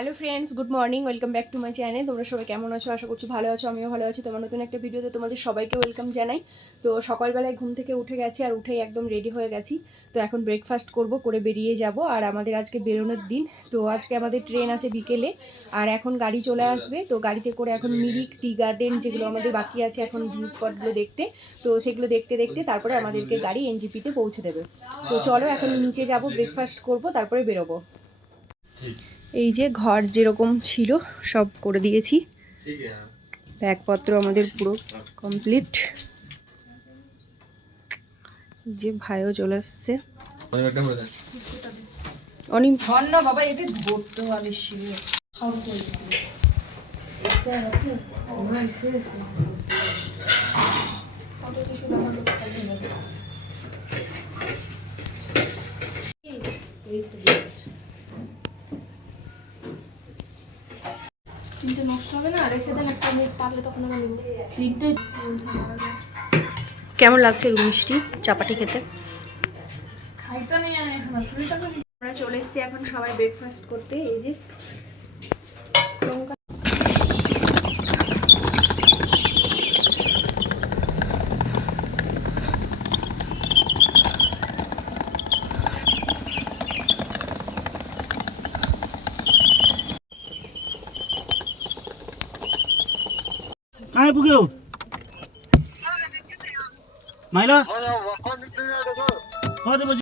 Hello friends good morning welcome back to my channel তোমরা সবাই কেমন আছো? আশা করছি ভালো আছো, আমিও ভালো আছি। তোমার নতুন একটা ভিডিওতে তোমাদের সবাইকে ওয়েলকাম জানাই। তো সকালবেলায় ঘুম থেকে উঠে গেছি আর উঠেই একদম রেডি হয়ে গেছি। তো এখন ব্রেকফাস্ট করব, করে বেরিয়ে যাব। আর আমাদের আজকে বেরোনোর দিন। তো আজকে আমাদের ট্রেন আছে বিকেলে। আর এখন গাড়ি চলে আসবে। তো গাড়িতে করে এখন মিরিক, টি গার্ডেন যেগুলো আমাদের বাকি আছে এখন ভিউ স্পটগুলো দেখতে। তো সেগুলো দেখতে দেখতে তারপরে আমাদেরকে গাড়ি এনজিপিতে পৌঁছে দেবে। তো চলো এখন নিচে যাব ব্রেকফাস্ট করব, তারপরে বেরোবো। এই যে ঘর যেরকম ছিল, সব করে দিয়েছি। ব্যাগপত্র আমাদের পুরো কমপ্লিট যে ভাইও চলে আসছে। অনেক নষ্ট হবে না? রেখে দেন একটা পারলে তখন আমি তিনটে কেমন লাগছে রুম মিষ্টি চাপাটি খেতে? নেই আমি তো আমরা চলে এসেছি এখন সবাই ব্রেকফাস্ট করতে এই যে काय पुग्यो माइला कति बजी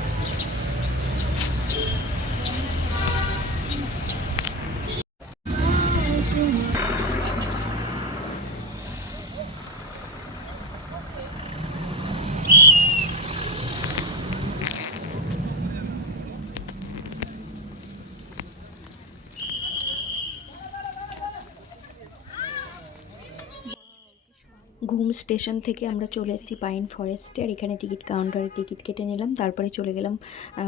Ghum station থেকে আমরা চলে এসেছি পাইন ফরেস্টে আর এখানে টিকিট কাউন্টারে টিকিট কেটে নিলাম, তারপরে চলে গেলাম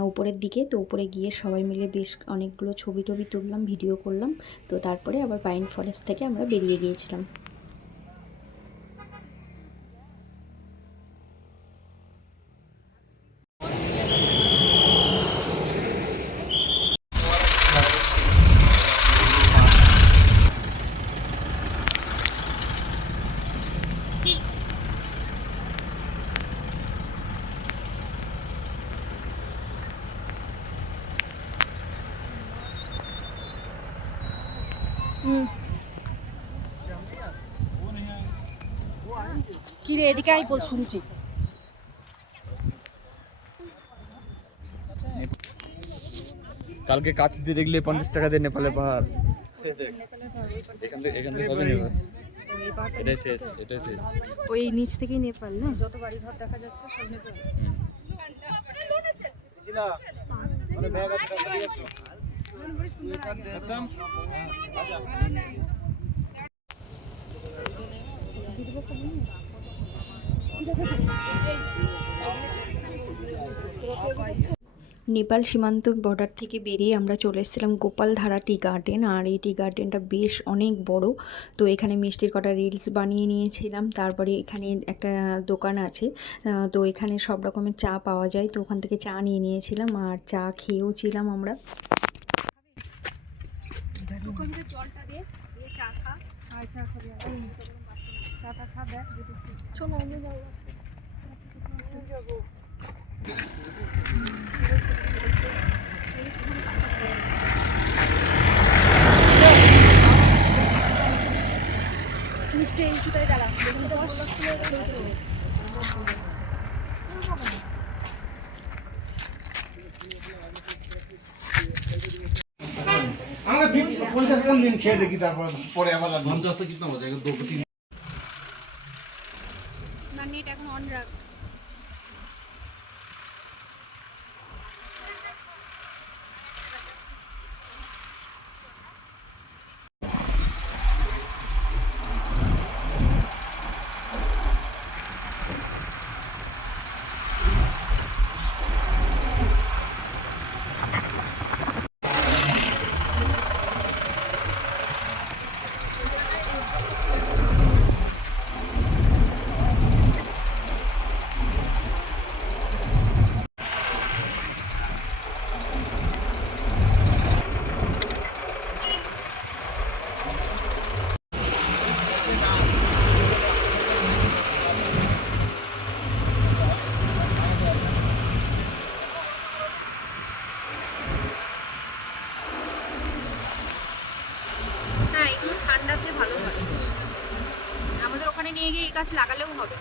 উপরের দিকে। তো উপরে গিয়ে সবাই মিলে বেশ অনেকগুলো ছবি টবি তুললাম, ভিডিও করলাম। তো তারপরে আবার পাইন ফরেস্ট থেকে আমরা বেরিয়ে গিয়েছিলাম। কি রে এদিকে আই বল শুনছি। কালকে কাছ দিয়ে দেখলে পঞ্চাশ টাকা দিয়ে নেপালে পাহাড়। এখান থেকে এখান থেকে কবে নেবে? এটাই শেষ এটাই শেষ। ওই নিচ থেকেই নেপাল না? যত বাড়ি ঘর দেখা যাচ্ছে সব নেপাল সীমান্ত বর্ডার থেকে বেরিয়ে আমরা চলে এসেছিলাম গোপালধারা টি গার্ডেন আর এই টি গার্ডেনটা বেশ অনেক বড়। তো এখানে মিষ্টির কটা রিলস বানিয়ে নিয়েছিলাম, তারপরে এখানে একটা দোকান আছে। তো এখানে সব রকমের চা পাওয়া যায়, তো ওখান থেকে চা নিয়ে নিয়েছিলাম, আর চা খেয়েও ছিলাম আমরা। চাটা খা। দেখ চলো আমি যাব। মিষ্টি এই জুতায় দাঁড়া পঞ্চাশ গ্রাম দিন খেয়ে দেখি তারপর পরে আবার পঞ্চাশটা কিনতে মজা দু তিন এখন অন রাখ। গাছ লাগালেও হবে।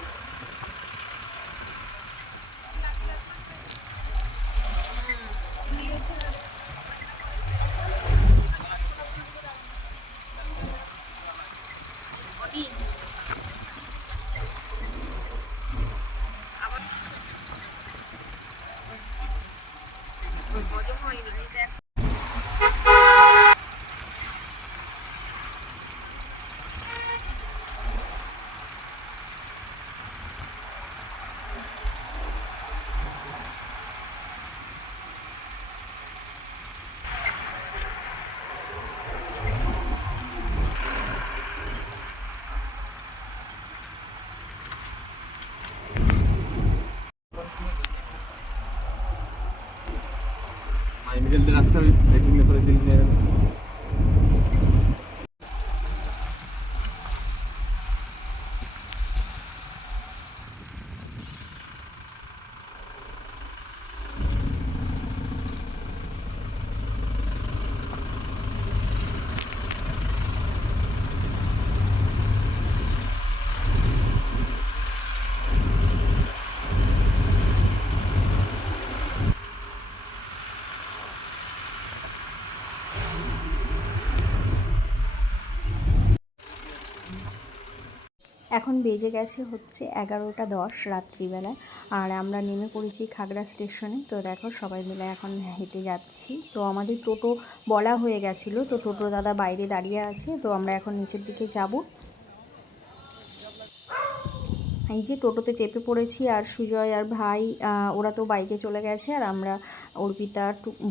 হজম হয়নি। দেখ माय मिडिल रास्ता देखने में थोड़ा এখন বেজে গেছে হচ্ছে এগারোটা দশ রাত্রিবেলা, আর আমরা নেমে পড়েছি খাগড়া স্টেশনে। তো দেখো সবাই মিলে এখন হেঁটে যাচ্ছি। তো আমাদের টোটো বলা হয়ে গেছিল, তো টোটো দাদা বাইরে দাঁড়িয়ে আছে, তো আমরা এখন নিচের দিকে যাব। এই যে টোটোতে চেপে পড়েছি, আর সুজয় আর ভাই ওরা তো বাইকে চলে গেছে, আর আমরা অর্পিতা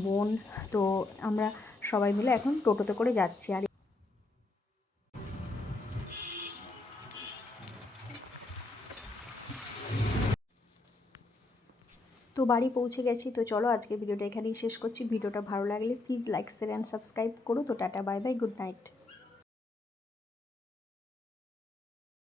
বোন, তো আমরা সবাই মিলে এখন টোটোতে করে যাচ্ছি। আর তো বাড়ি পৌঁছে গেছি। তো চলো আজকের ভিডিওটা এখানেই শেষ করছি। ভিডিওটা ভালো লাগলে please like share and subscribe করো। তো tata bye bye good night